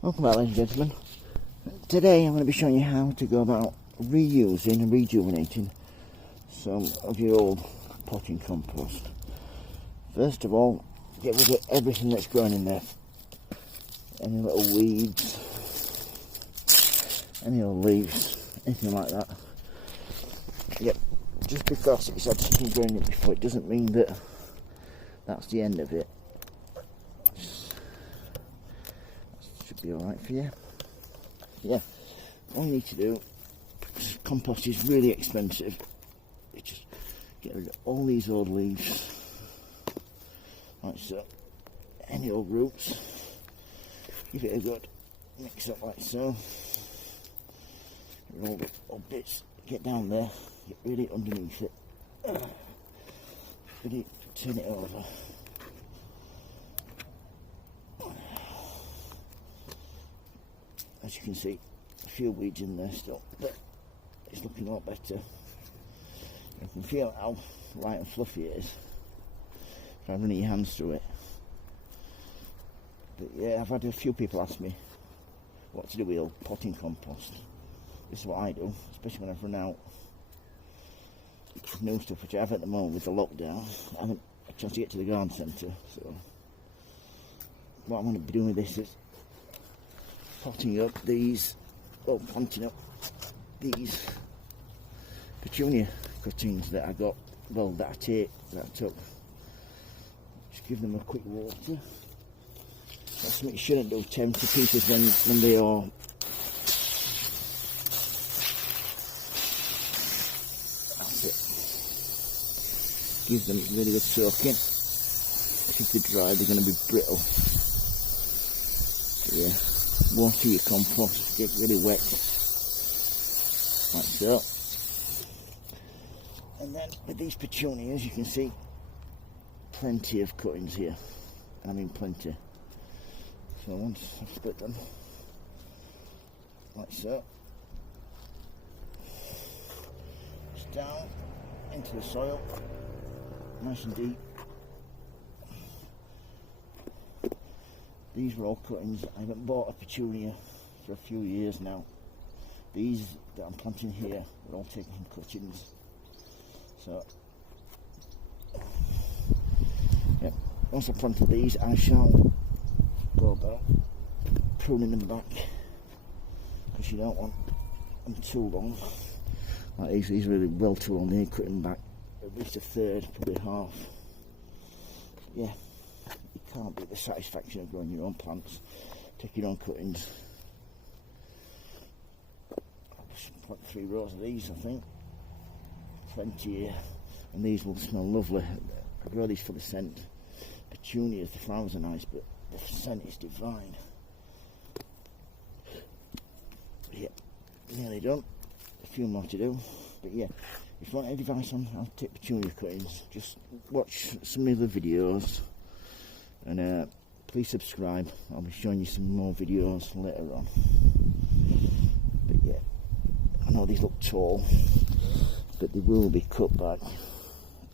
Welcome back, ladies and gentlemen. Today I'm going to be showing you how to go about reusing and rejuvenating some of your old potting compost. First of all, get rid of everything that's growing in there. Any little weeds, any old leaves, anything like that. Yep, just because it's had something growing in it before, it doesn't mean that that's the end of it. Should be alright for you. Yeah, all you need to do, because compost is really expensive, you just get rid of all these old leaves, like so, any old roots, give it a good mix up like so, all the old bits, get down there, get really underneath it, really turn it over. As you can see, a few weeds in there still, but it's looking a lot better. You can feel how light and fluffy it is by running your hands through it. But yeah, I've had a few people ask me what to do with old potting compost. This is what I do, especially when I've run out of new stuff, which I have at the moment with the lockdown. I haven't a chance to get to the garden centre, so what I'm going to be doing with this is potting up these, planting up these petunia cuttings that I got, that I took. Just give them a quick water. That's something you shouldn't do, tear them to pieces when they are that's it. Give them a really good soaking. If they're dry, they're going to be brittle. But yeah. Water your compost, get really wet, like so. And then with these petunias, you can see plenty of cuttings here. I mean plenty. So once I've split them, like so, just down into the soil, nice and deep. These were all cuttings. I haven't bought a petunia for a few years now. These that I'm planting here were all taken from cuttings. So, yeah, once I've planted these, I shall go about pruning them back, because you don't want them too long. Like these are really well too long. They need cutting back at least a third, probably half. Yeah. Can't beat the satisfaction of growing your own plants, taking your own cuttings. I'll just plant 3 rows of these, I think. Plenty here, and these will smell lovely. I grow these for the scent. Petunias, the flowers are nice, but the scent is divine. Yep, nearly done. A few more to do, but yeah. If you want any advice on how to take petunia cuttings, just watch some of the videos. And please subscribe. I'll be showing you some more videos later on. But yeah, I know these look tall, but they will be cut back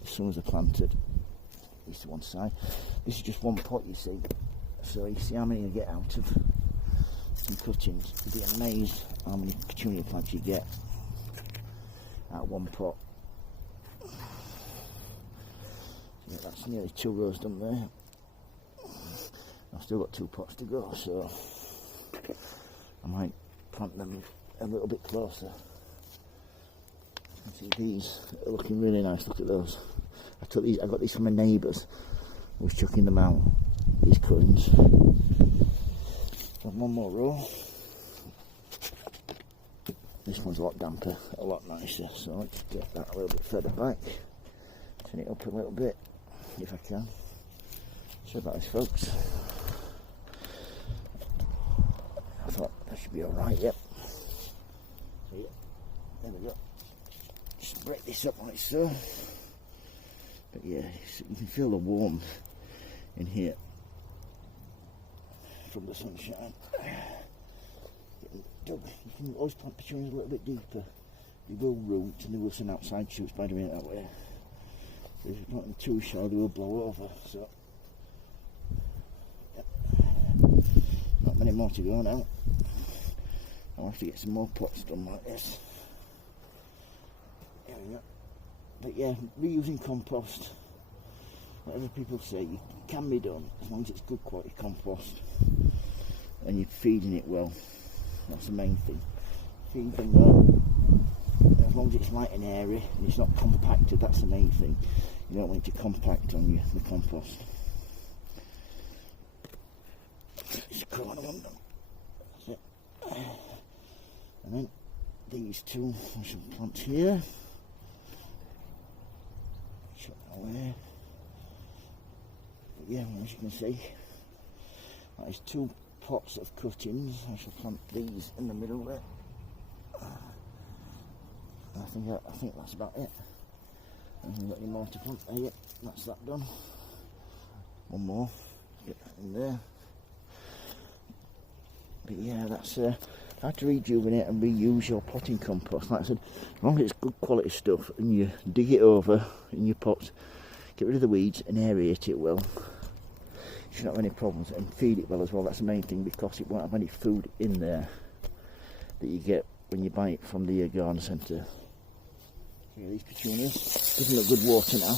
as soon as they're planted. These to one side. This is just one pot, you see. So you see how many you get out of some cuttings. You'd be amazed how many petunia plants you get out of one pot. Yeah, that's nearly 2 rows done there. I've still got 2 pots to go, so I might plant them a little bit closer. See, these are looking really nice. Look at those. I got these from my neighbours who was chucking them out, these cuttings. So one more row. This one's a lot damper, a lot nicer, so let's get that a little bit further back. Turn it up a little bit, if I can. Sorry about this, folks. I thought that should be alright, yep. So yeah, there we go. Just break this up like so. But yeah, you can feel the warmth in here from the sunshine. You can always plant petunias a little bit deeper. They will root and they will send outside shoots by doing it that way. So if you plant them too shallow, they will blow over. So more to go now. I'll have to get some more pots done like this. There we go. But yeah, reusing compost, whatever people say, it can be done as long as it's good quality compost and you're feeding it well. That's the main thing. Feed them well, as long as it's light and airy and it's not compacted. That's the main thing. You don't want it to compact on the compost. This corner one done. That's it. And then these two I shall plant here. Shut away. But yeah, as you can see, that is 2 pots of cuttings. I shall plant these in the middle there. I think that's about it. I haven't got any more to plant there yet. That's that done. One more. Get that in there. But yeah, that's how to rejuvenate and reuse your potting compost. Like I said, as long as it's good quality stuff and you dig it over in your pots, get rid of the weeds and aerate it well, you shouldn't have any problems, and feed it well as well. That's the main thing, because it won't have any food in there that you get when you buy it from the garden centre. Yeah, these petunias, give them a good water now.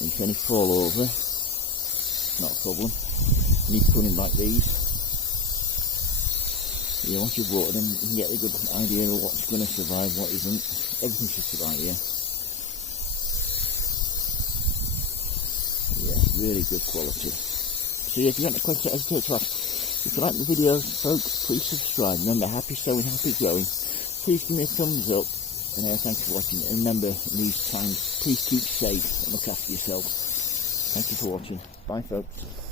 If any fall over, not a problem. You need pruning like these. Yeah, once you've watered them, you can get a good idea of what's going to survive, what isn't. Everything should survive here. Yeah, really good quality. So yeah, if you want a question, hesitate to ask. If you like the video, folks, please subscribe. Remember, happy sowing, happy growing. Please give me a thumbs up, and thanks for watching. And remember, in these times, please keep safe and look after yourself. Thank you for watching. Bye, folks.